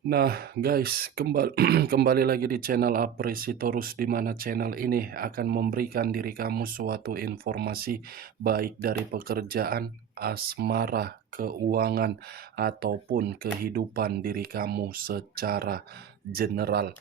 Nah, guys, kembali kembali lagi di channel Apresitorus, di mana channel ini akan memberikan diri kamu suatu informasi baik dari pekerjaan, asmara, keuangan, ataupun kehidupan diri kamu secara general.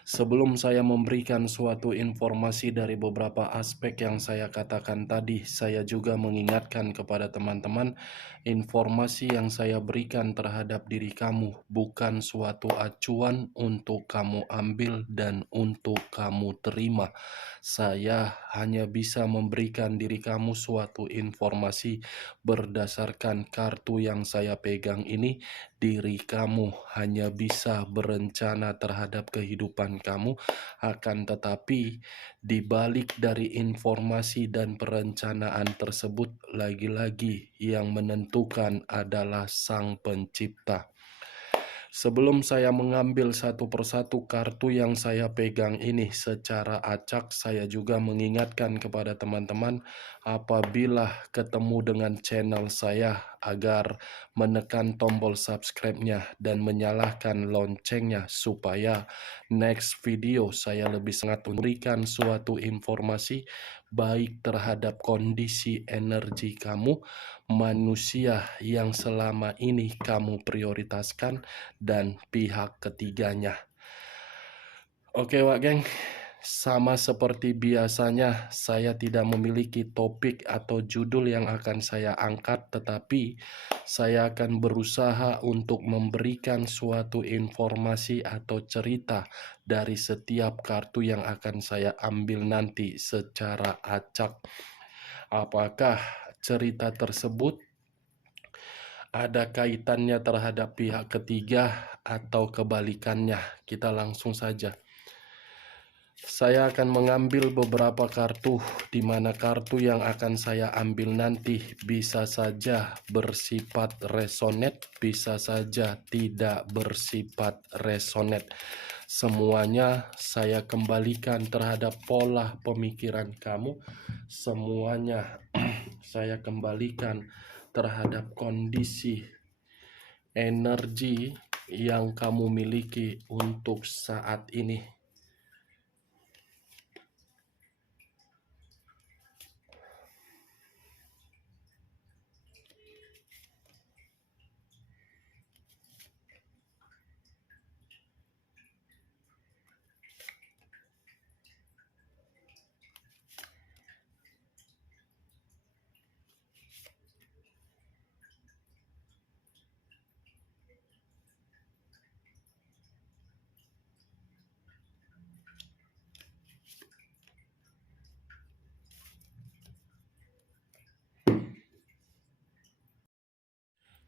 Sebelum saya memberikan suatu informasi dari beberapa aspek yang saya katakan tadi, saya juga mengingatkan kepada teman-teman, informasi yang saya berikan terhadap diri kamu bukan suatu acuan untuk kamu ambil dan untuk kamu terima. Saya hanya bisa memberikan diri kamu suatu informasi berdasarkan kartu yang saya pegang ini. Diri kamu hanya bisa berencana terhadap kehidupan kamu, akan tetapi di balik dari informasi dan perencanaan tersebut, lagi-lagi yang menentukan adalah Sang Pencipta. Sebelum saya mengambil satu persatu kartu yang saya pegang ini secara acak, saya juga mengingatkan kepada teman-teman apabila ketemu dengan channel saya agar menekan tombol subscribe-nya dan menyalakan loncengnya supaya next video saya lebih sangat memberikan suatu informasi baik terhadap kondisi energi kamu, manusia yang selama ini kamu prioritaskan, dan pihak ketiganya. Oke Wak Geng, sama seperti biasanya saya tidak memiliki topik atau judul yang akan saya angkat, tetapi saya akan berusaha untuk memberikan suatu informasi atau cerita dari setiap kartu yang akan saya ambil nanti secara acak. Apakah cerita tersebut ada kaitannya terhadap pihak ketiga atau kebalikannya? Kita langsung saja. Saya akan mengambil beberapa kartu, di mana kartu yang akan saya ambil nanti bisa saja bersifat resonate, bisa saja tidak bersifat resonate. Semuanya saya kembalikan terhadap pola pemikiran kamu. Semuanya saya kembalikan terhadap kondisi energi yang kamu miliki untuk saat ini.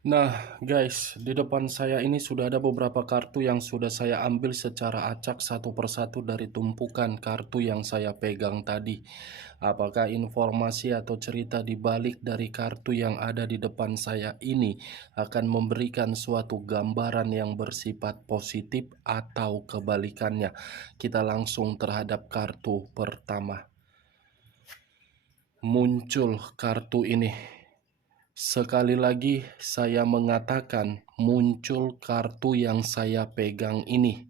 Nah guys, di depan saya ini sudah ada beberapa kartu yang sudah saya ambil secara acak satu persatu dari tumpukan kartu yang saya pegang tadi. Apakah informasi atau cerita di balik dari kartu yang ada di depan saya ini akan memberikan suatu gambaran yang bersifat positif atau kebalikannya? Kita langsung terhadap kartu pertama. Muncul kartu ini. Sekali lagi saya mengatakan muncul kartu yang saya pegang ini,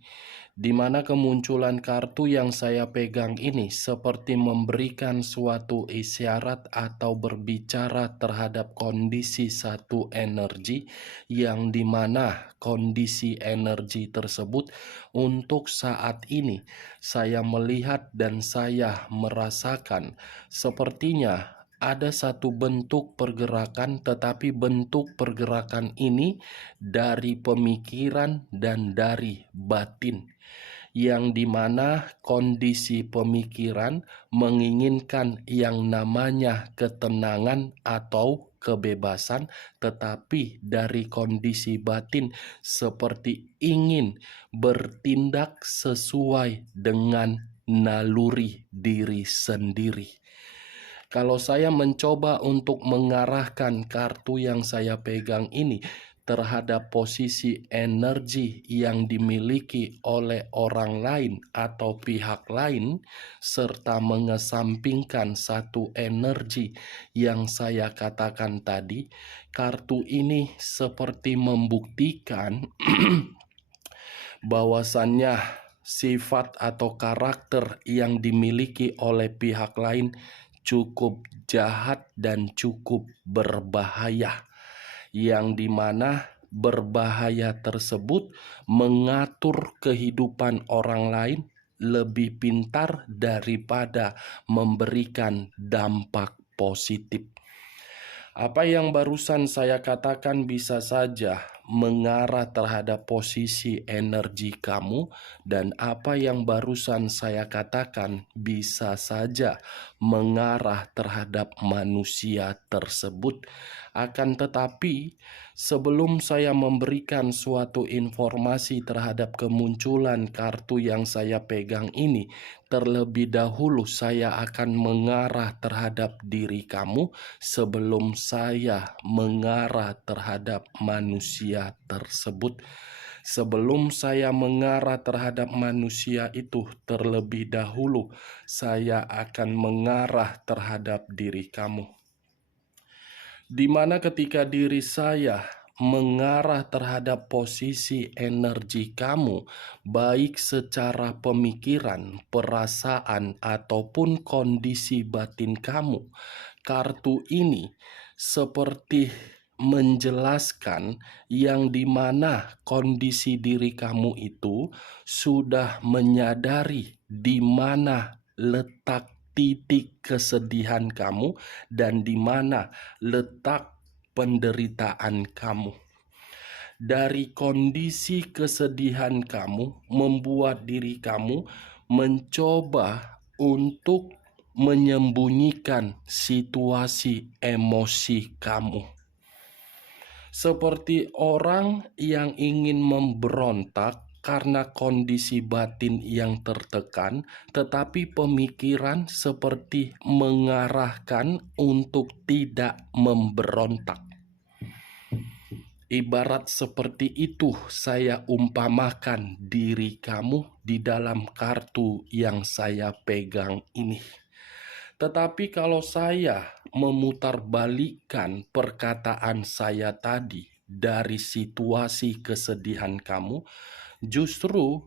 di mana kemunculan kartu yang saya pegang ini seperti memberikan suatu isyarat atau berbicara terhadap kondisi satu energi, yang dimana kondisi energi tersebut untuk saat ini saya melihat dan saya merasakan sepertinya ada satu bentuk pergerakan, tetapi bentuk pergerakan ini dari pemikiran dan dari batin, yang dimana kondisi pemikiran menginginkan yang namanya ketenangan atau kebebasan, tetapi dari kondisi batin seperti ingin bertindak sesuai dengan naluri diri sendiri. Kalau saya mencoba untuk mengarahkan kartu yang saya pegang ini terhadap posisi energi yang dimiliki oleh orang lain atau pihak lain, serta mengesampingkan satu energi yang saya katakan tadi, kartu ini seperti membuktikan bahwasannya sifat atau karakter yang dimiliki oleh pihak lain cukup jahat dan cukup berbahaya, yang dimana berbahaya tersebut mengatur kehidupan orang lain lebih pintar daripada memberikan dampak positif. Apa yang barusan saya katakan bisa saja mengarah terhadap posisi energi kamu, dan apa yang barusan saya katakan bisa saja mengarah terhadap manusia tersebut. Akan tetapi, sebelum saya memberikan suatu informasi terhadap kemunculan kartu yang saya pegang ini, terlebih dahulu saya akan mengarah terhadap diri kamu sebelum saya mengarah terhadap manusia tersebut. Sebelum saya mengarah terhadap manusia itu, terlebih dahulu saya akan mengarah terhadap diri kamu. Di mana ketika diri saya mengarah terhadap posisi energi kamu, baik secara pemikiran, perasaan, ataupun kondisi batin kamu, kartu ini seperti menjelaskan yang dimana kondisi diri kamu itu sudah menyadari di mana letak titik kesedihan kamu dan di mana letak penderitaan kamu. Dari kondisi kesedihan kamu membuat diri kamu mencoba untuk menyembunyikan situasi emosi kamu. Seperti orang yang ingin memberontak karena kondisi batin yang tertekan, tetapi pemikiran seperti mengarahkan untuk tidak memberontak. Ibarat seperti itu saya umpamakan diri kamu di dalam kartu yang saya pegang ini. Tetapi kalau saya memutarbalikkan perkataan saya tadi dari situasi kesedihan kamu, justru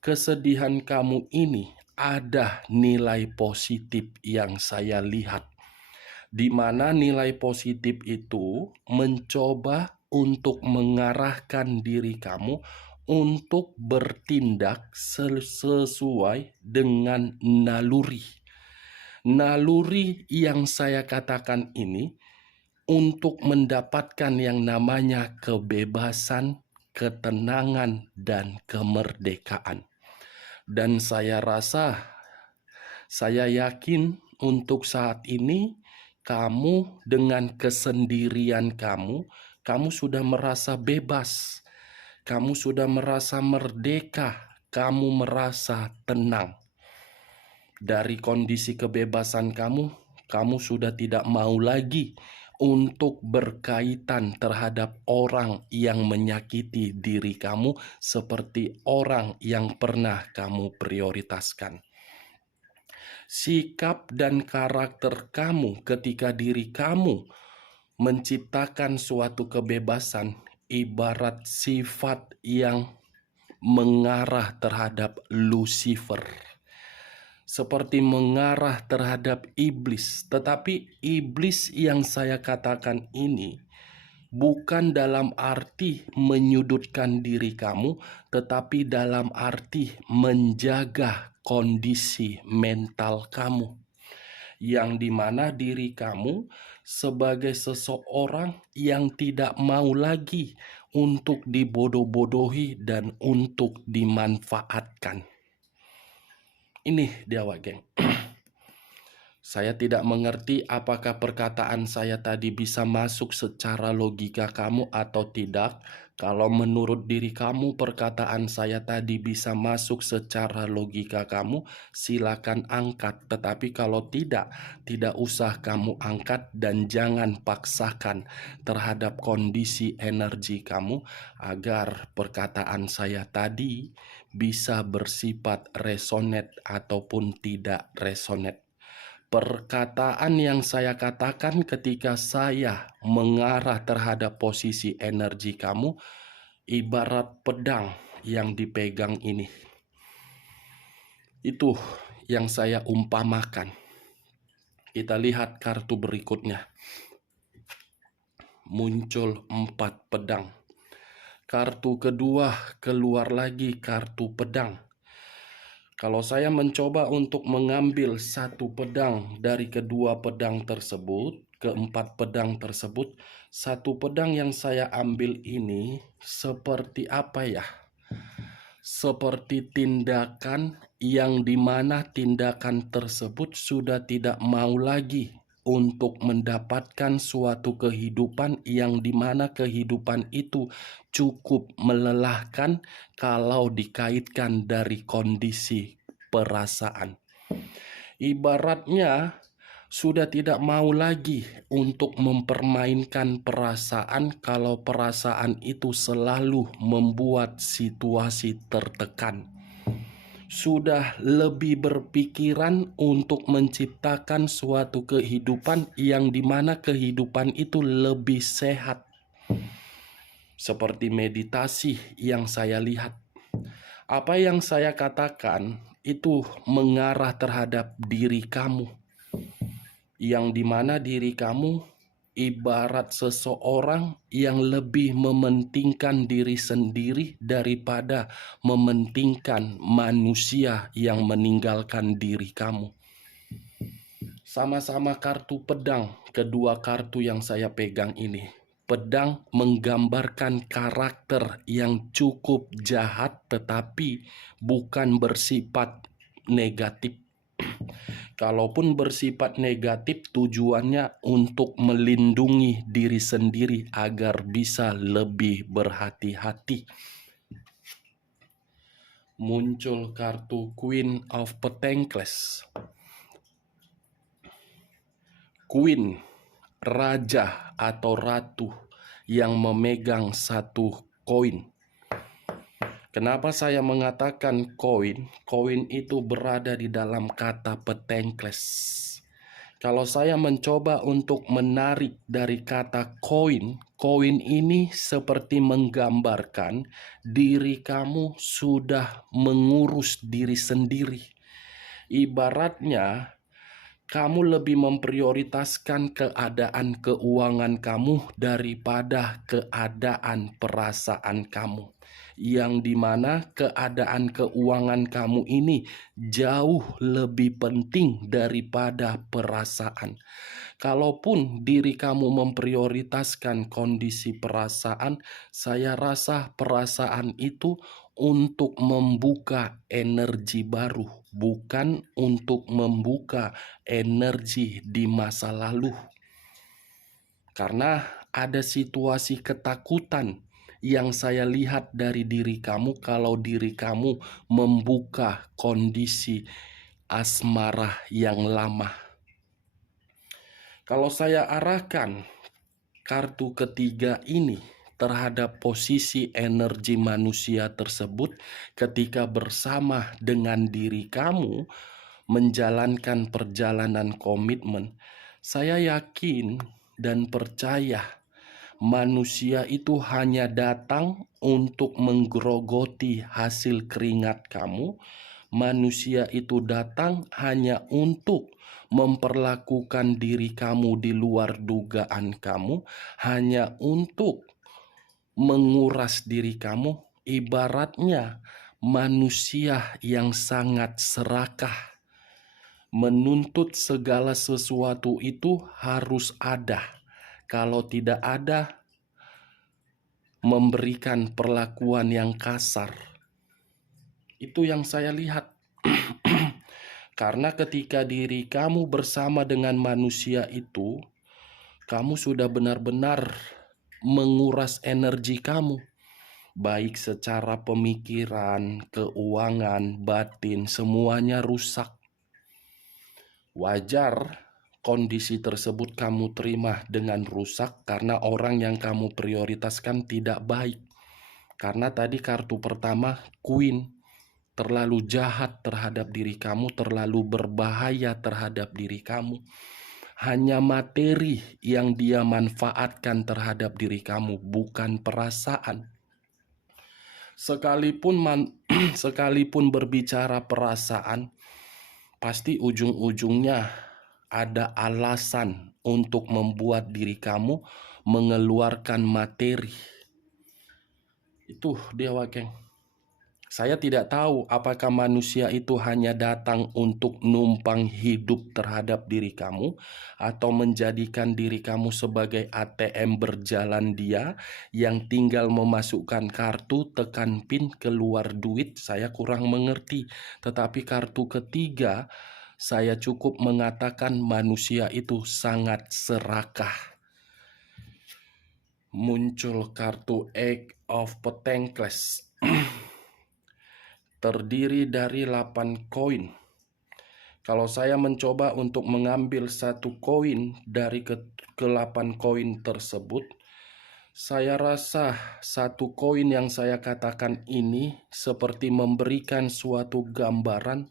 kesedihan kamu ini ada nilai positif yang saya lihat, di mana nilai positif itu mencoba untuk mengarahkan diri kamu untuk bertindak sesuai dengan naluri. Naluri yang saya katakan ini untuk mendapatkan yang namanya kebebasan, ketenangan, dan kemerdekaan. Dan saya rasa, saya yakin untuk saat ini kamu dengan kesendirian kamu sudah merasa bebas, kamu sudah merasa merdeka, kamu merasa tenang. Dari kondisi kebebasan kamu sudah tidak mau lagi untuk berkaitan terhadap orang yang menyakiti diri kamu seperti orang yang pernah kamu prioritaskan. Sikap dan karakter kamu ketika diri kamu menciptakan suatu kebebasan ibarat sifat yang mengarah terhadap Lucifer, seperti mengarah terhadap iblis. Tetapi iblis yang saya katakan ini bukan dalam arti menyudutkan diri kamu, tetapi dalam arti menjaga kondisi mental kamu, yang dimana diri kamu sebagai seseorang yang tidak mau lagi untuk dibodoh-bodohi dan untuk dimanfaatkan. Ini dia, Wak Geng. Saya tidak mengerti apakah perkataan saya tadi bisa masuk secara logika kamu atau tidak. Kalau menurut diri kamu perkataan saya tadi bisa masuk secara logika kamu, silakan angkat. Tetapi kalau tidak usah kamu angkat dan jangan paksakan terhadap kondisi energi kamu agar perkataan saya tadi bisa bersifat resonate ataupun tidak resonate. Perkataan yang saya katakan ketika saya mengarah terhadap posisi energi kamu ibarat pedang yang dipegang ini. Itu yang saya umpamakan. Kita lihat kartu berikutnya. Muncul 4 pedang. Kartu kedua keluar lagi kartu pedang. Kalau saya mencoba untuk mengambil satu pedang dari kedua pedang tersebut, keempat pedang tersebut, satu pedang yang saya ambil ini seperti apa ya? Seperti tindakan yang dimana tindakan tersebut sudah tidak mau lagi untuk mendapatkan suatu kehidupan yang dimana kehidupan itu cukup melelahkan kalau dikaitkan dari kondisi perasaan. Ibaratnya sudah tidak mau lagi untuk mempermainkan perasaan kalau perasaan itu selalu membuat situasi tertekan. Sudah lebih berpikiran untuk menciptakan suatu kehidupan yang dimana kehidupan itu lebih sehat. Seperti meditasi yang saya lihat. Apa yang saya katakan itu mengarah terhadap diri kamu. Yang dimana diri kamu ibarat seseorang yang lebih mementingkan diri sendiri daripada mementingkan manusia yang meninggalkan diri kamu. Sama-sama kartu pedang, kedua kartu yang saya pegang ini. Pedang menggambarkan karakter yang cukup jahat tetapi bukan bersifat negatif. Kalaupun bersifat negatif, tujuannya untuk melindungi diri sendiri agar bisa lebih berhati-hati. Muncul kartu Queen of Pentacles. Queen, raja atau ratu yang memegang satu koin. Kenapa saya mengatakan koin? Koin itu berada di dalam kata Pentacles. Kalau saya mencoba untuk menarik dari kata koin, koin ini seperti menggambarkan diri kamu sudah mengurus diri sendiri. Ibaratnya kamu lebih memprioritaskan keadaan keuangan kamu daripada keadaan perasaan kamu. Yang dimana keadaan keuangan kamu ini jauh lebih penting daripada perasaan. Kalaupun diri kamu memprioritaskan kondisi perasaan, saya rasa perasaan itu untuk membuka energi baru, bukan untuk membuka energi di masa lalu. Karena ada situasi ketakutan yang saya lihat dari diri kamu kalau diri kamu membuka kondisi asmara yang lama. Kalau saya arahkan kartu ketiga ini terhadap posisi energi manusia tersebut ketika bersama dengan diri kamu menjalankan perjalanan komitmen, saya yakin dan percaya manusia itu hanya datang untuk menggerogoti hasil keringat kamu. Manusia itu datang hanya untuk memperlakukan diri kamu di luar dugaan kamu, hanya untuk menguras diri kamu. Ibaratnya manusia yang sangat serakah, menuntut segala sesuatu itu harus ada. Kalau tidak ada, memberikan perlakuan yang kasar. Itu yang saya lihat. Karena ketika diri kamu bersama dengan manusia itu, kamu sudah benar-benar menguras energi kamu. Baik secara pemikiran, keuangan, batin, semuanya rusak. Wajar kondisi tersebut kamu terima dengan rusak karena orang yang kamu prioritaskan tidak baik. Karena tadi kartu pertama, Queen, terlalu jahat terhadap diri kamu, terlalu berbahaya terhadap diri kamu. Hanya materi yang dia manfaatkan terhadap diri kamu, bukan perasaan. Sekalipun berbicara perasaan, pasti ujung-ujungnya ada alasan untuk membuat diri kamu mengeluarkan materi. Itu dia Wakeng. Saya tidak tahu apakah manusia itu hanya datang untuk numpang hidup terhadap diri kamu atau menjadikan diri kamu sebagai ATM berjalan dia yang tinggal memasukkan kartu, tekan PIN, keluar duit. Saya kurang mengerti. Tetapi kartu ketiga, saya cukup mengatakan manusia itu sangat serakah. Muncul kartu Eight of Pentacles. Terdiri dari 8 koin. Kalau saya mencoba untuk mengambil satu koin dari ke-8 koin tersebut, saya rasa satu koin yang saya katakan ini seperti memberikan suatu gambaran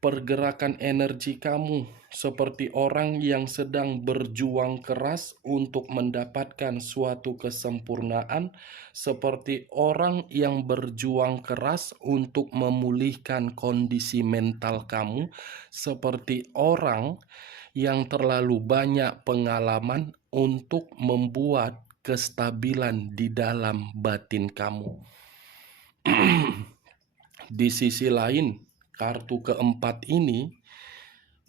pergerakan energi kamu seperti orang yang sedang berjuang keras untuk mendapatkan suatu kesempurnaan, seperti orang yang berjuang keras untuk memulihkan kondisi mental kamu, seperti orang yang terlalu banyak pengalaman untuk membuat kestabilan di dalam batin kamu. Di sisi lain, kartu keempat ini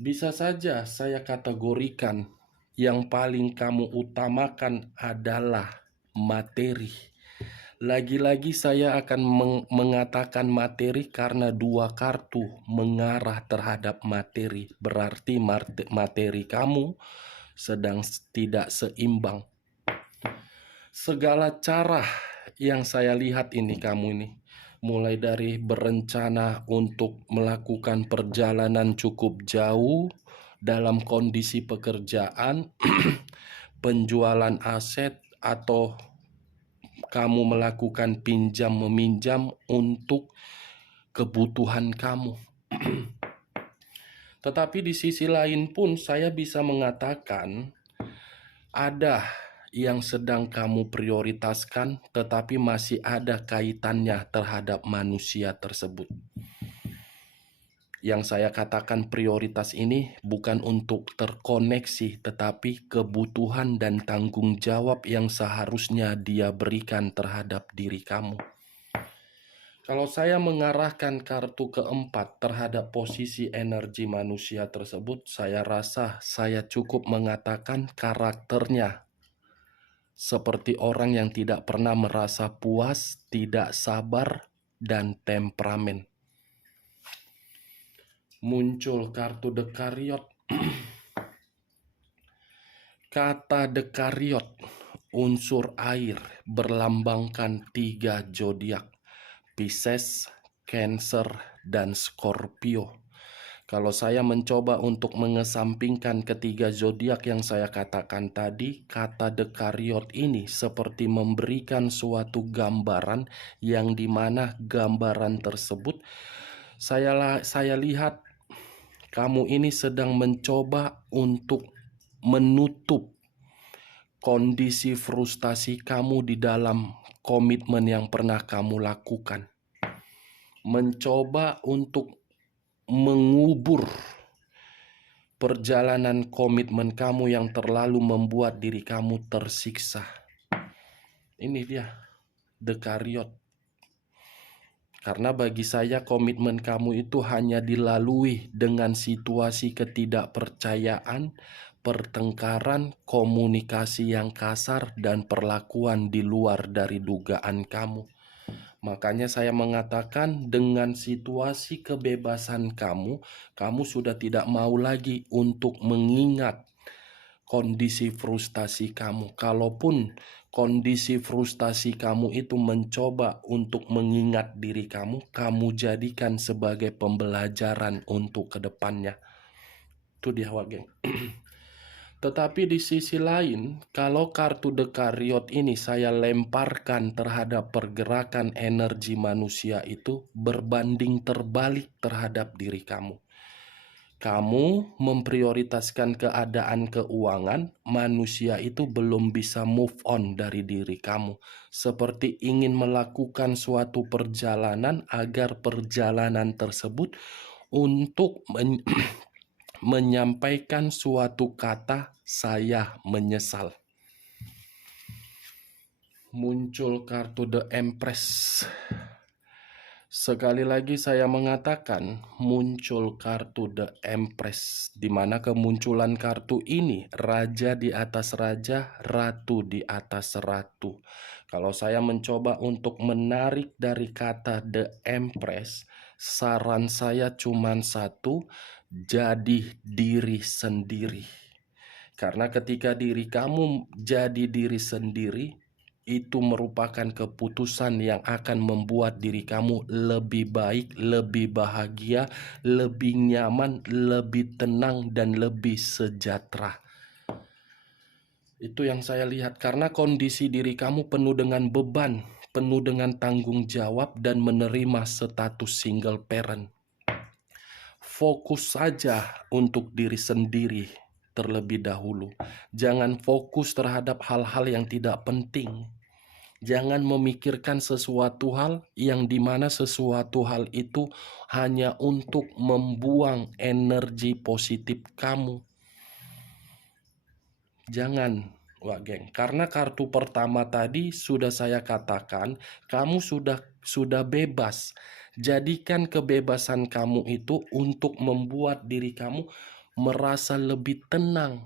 bisa saja saya kategorikan yang paling kamu utamakan adalah materi. Lagi-lagi saya akan mengatakan materi karena dua kartu mengarah terhadap materi. Berarti materi kamu sedang tidak seimbang. Segala cara yang saya lihat ini kamu ini, mulai dari berencana untuk melakukan perjalanan cukup jauh dalam kondisi pekerjaan, penjualan aset, atau kamu melakukan pinjam-meminjam untuk kebutuhan kamu. Tetapi di sisi lain pun saya bisa mengatakan ada yang sedang kamu prioritaskan, tetapi masih ada kaitannya terhadap manusia tersebut. Yang saya katakan prioritas ini bukan untuk terkoneksi, tetapi kebutuhan dan tanggung jawab yang seharusnya dia berikan terhadap diri kamu. Kalau saya mengarahkan kartu keempat terhadap posisi energi manusia tersebut, saya rasa saya cukup mengatakan karakternya seperti orang yang tidak pernah merasa puas, tidak sabar, dan temperamen. Muncul kartu Dekariot. Kata Dekariot, unsur air, berlambangkan 3 zodiak, Pisces, Cancer, dan Scorpio. Kalau saya mencoba untuk mengesampingkan ketiga zodiak yang saya katakan tadi, kata Dekariot ini seperti memberikan suatu gambaran yang dimana gambaran tersebut saya lihat kamu ini sedang mencoba untuk menutup kondisi frustasi kamu di dalam komitmen yang pernah kamu lakukan. Mencoba untuk mengubur perjalanan komitmen kamu yang terlalu membuat diri kamu tersiksa. Ini dia, Dekariot. Karena bagi saya komitmen kamu itu hanya dilalui dengan situasi ketidakpercayaan, pertengkaran, komunikasi yang kasar, dan perlakuan di luar dari dugaan kamu. Makanya saya mengatakan dengan situasi kebebasan kamu sudah tidak mau lagi untuk mengingat kondisi frustasi kamu. Kalaupun kondisi frustasi kamu itu mencoba untuk mengingat diri kamu jadikan sebagai pembelajaran untuk kedepannya. Itu dia Wageng. Tetapi di sisi lain, kalau kartu Dekariot ini saya lemparkan terhadap pergerakan energi manusia itu berbanding terbalik terhadap diri kamu. Kamu memprioritaskan keadaan keuangan, manusia itu belum bisa move on dari diri kamu. Seperti ingin melakukan suatu perjalanan agar perjalanan tersebut untuk menyampaikan suatu kata, "Saya menyesal." Muncul kartu The Empress. Sekali lagi saya mengatakan muncul kartu The Empress, di mana kemunculan kartu ini raja di atas raja, ratu di atas ratu. Kalau saya mencoba untuk menarik dari kata The Empress, saran saya cuma satu, jadi diri sendiri. Karena ketika diri kamu jadi diri sendiri, itu merupakan keputusan yang akan membuat diri kamu lebih baik, lebih bahagia, lebih nyaman, lebih tenang, dan lebih sejahtera. Itu yang saya lihat, karena kondisi diri kamu penuh dengan beban, penuh dengan tanggung jawab, dan menerima status single parent. Fokus saja untuk diri sendiri terlebih dahulu. Jangan fokus terhadap hal-hal yang tidak penting. Jangan memikirkan sesuatu hal yang dimana sesuatu hal itu hanya untuk membuang energi positif kamu. Jangan, Wak Geng. Karena kartu pertama tadi sudah saya katakan, kamu sudah bebas. Jadikan kebebasan kamu itu untuk membuat diri kamu merasa lebih tenang.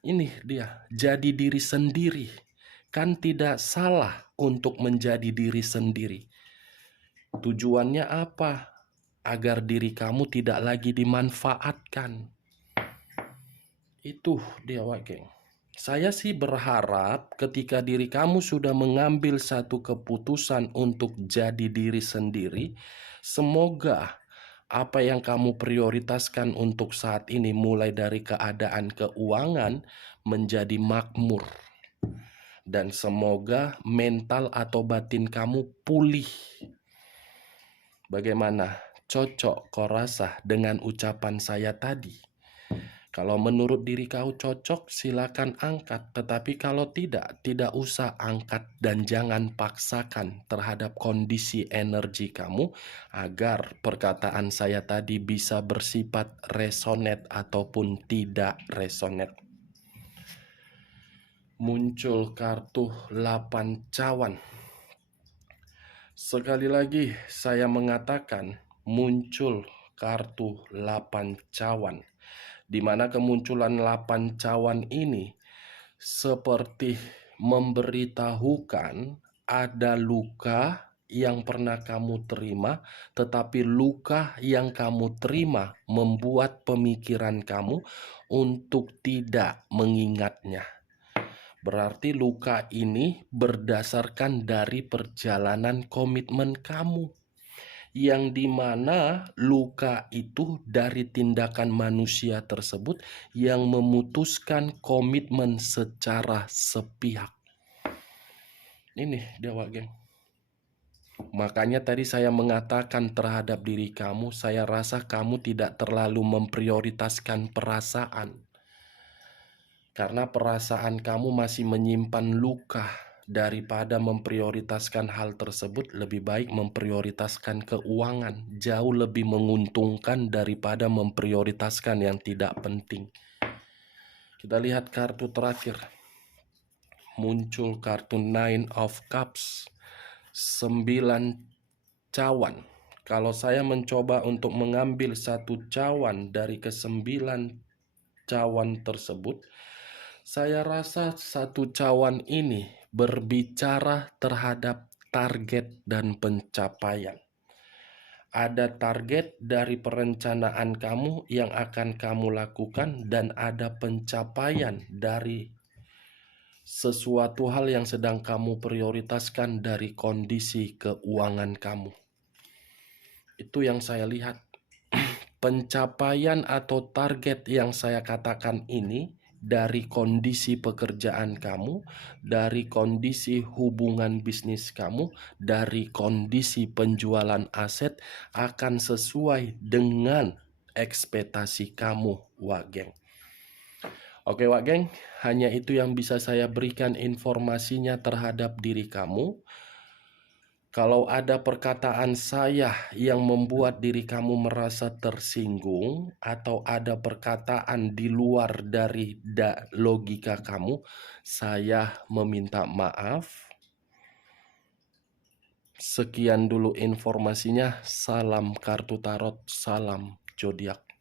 Ini dia, jadi diri sendiri. Kan tidak salah untuk menjadi diri sendiri. Tujuannya apa? Agar diri kamu tidak lagi dimanfaatkan. Itu dia, Wak Geng. Saya sih berharap ketika diri kamu sudah mengambil satu keputusan untuk jadi diri sendiri, semoga apa yang kamu prioritaskan untuk saat ini, mulai dari keadaan keuangan, menjadi makmur. Dan semoga mental atau batin kamu pulih. Bagaimana? Cocok kau rasa dengan ucapan saya tadi? Kalau menurut diri kau cocok, silakan angkat. Tetapi kalau tidak usah angkat, dan jangan paksakan terhadap kondisi energi kamu agar perkataan saya tadi bisa bersifat resonate ataupun tidak resonate. Muncul kartu 8 cawan. Sekali lagi saya mengatakan muncul kartu 8 cawan, di mana kemunculan 8 cawan ini seperti memberitahukan ada luka yang pernah kamu terima, tetapi luka yang kamu terima membuat pemikiran kamu untuk tidak mengingatnya. Berarti luka ini berdasarkan dari perjalanan komitmen kamu, yang dimana luka itu dari tindakan manusia tersebut yang memutuskan komitmen secara sepihak. Ini dia, Wak Geng. Makanya tadi saya mengatakan terhadap diri kamu, saya rasa kamu tidak terlalu memprioritaskan perasaan. Karena perasaan kamu masih menyimpan luka. Daripada memprioritaskan hal tersebut, lebih baik memprioritaskan keuangan. Jauh lebih menguntungkan daripada memprioritaskan yang tidak penting. Kita lihat kartu terakhir. Muncul kartu Nine of Cups, 9 cawan. Kalau saya mencoba untuk mengambil satu cawan dari ke-9 cawan tersebut, saya rasa satu cawan ini berbicara terhadap target dan pencapaian. Ada target dari perencanaan kamu yang akan kamu lakukan, dan ada pencapaian dari sesuatu hal yang sedang kamu prioritaskan dari kondisi keuangan kamu. Itu yang saya lihat. Pencapaian atau target yang saya katakan ini dari kondisi pekerjaan kamu, dari kondisi hubungan bisnis kamu, dari kondisi penjualan aset, akan sesuai dengan ekspektasi kamu, Wak Geng. Oke, Wak Geng, hanya itu yang bisa saya berikan informasinya terhadap diri kamu. Kalau ada perkataan saya yang membuat diri kamu merasa tersinggung, atau ada perkataan di luar dari logika kamu, saya meminta maaf. Sekian dulu informasinya. Salam kartu tarot, salam zodiak.